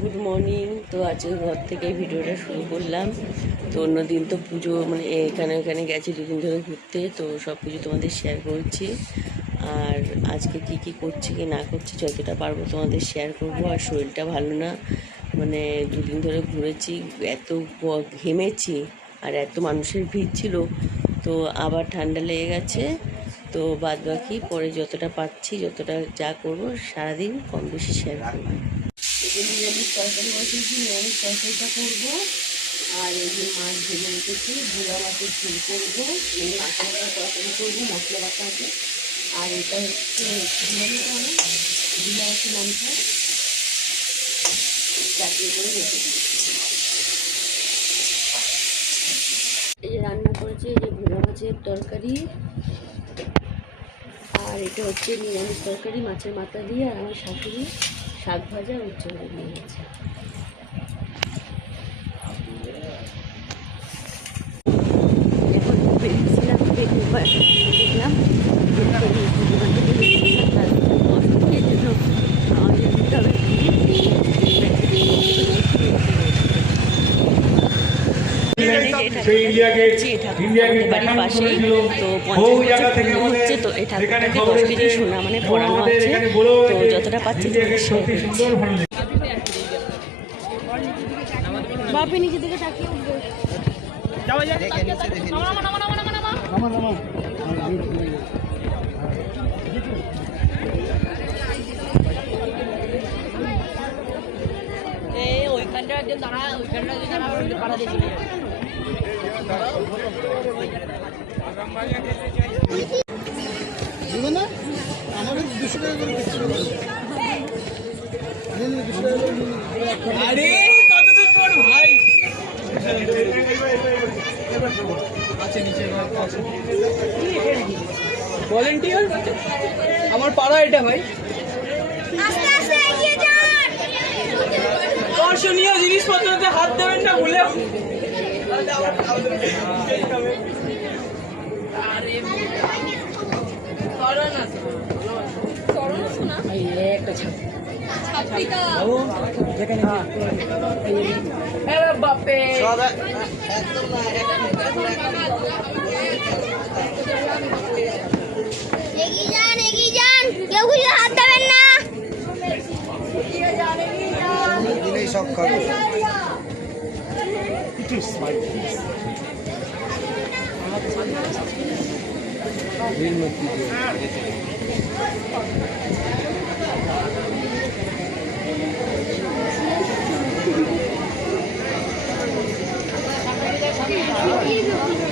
Good morning. তো আজকে ঘর থেকে ভিডিওটা শুরু করলাম। তো অন্যদিন তো পুজো মানে এখানে ওখানে গেছি দুদিন ধরে ঘুরতে, তো সব কিছু তোমাদের শেয়ার করছি। আর আজকে কি কি করছি কি না করছি যতটা পারবো তোমাদের শেয়ার করবো। আর শরীরটা ভালো না, মানে দুদিন ধরে ঘুরেছি, এত ঘেমেছি আর এত মানুষের ভিড় ছিল, তো আবার ঠান্ডা লেগে গেছে। তো বাদ বাকি পরে যতটা পাচ্ছি যতটা যা করবো সারাদিন কম বেশি শেয়ার করবো। নিরামিষ তরকারি বসেছি, নিরামিষ তরকারিটা করবো। আর এই যে মাছ ভেজে রেখেছি, ভোলা মাছের ঝোল করবো, এই মশলা তরকারি করবো, মশলা বাটা আছে। আর এটা হচ্ছে বিলাতি লঙ্কা চাটনি করে রেখে দিচ্ছি। এই যে রান্না করেছি, এই যে ভোলা মাছের তরকারি, আর এটা হচ্ছে নিরামিষ তরকারি মাছের মাথা দিয়ে। আর আমার শাশুড়ি শাক ভাজা উচ্চ করে নিয়ে গেছে। এখন বেরিয়েছিলাম দেখলাম বাড়ির পাশেই তো 50 বছর হচ্ছে, তো এই ঠাকুরটাকে 10 কেজি সোনা মানে পড়ানো আছে। তো যতটা পাচ্ছি বাপি নিচে দিকে তাকিয়ে উঠবে। ওইখানটা একজন দাঁড়া, ওইখানটা ভাড়া দিয়ে চলে যাবে। ভলেন্টিয়ার আমার পাড়া এটা ভাই। দর্শনীয় জিনিসপত্রতে হাত দেবেন না ভুলেও। বাপে এগিয়ে যান, কেউ কিছু হাত দেবেন না। দিলেই সব খাবে। Thank you.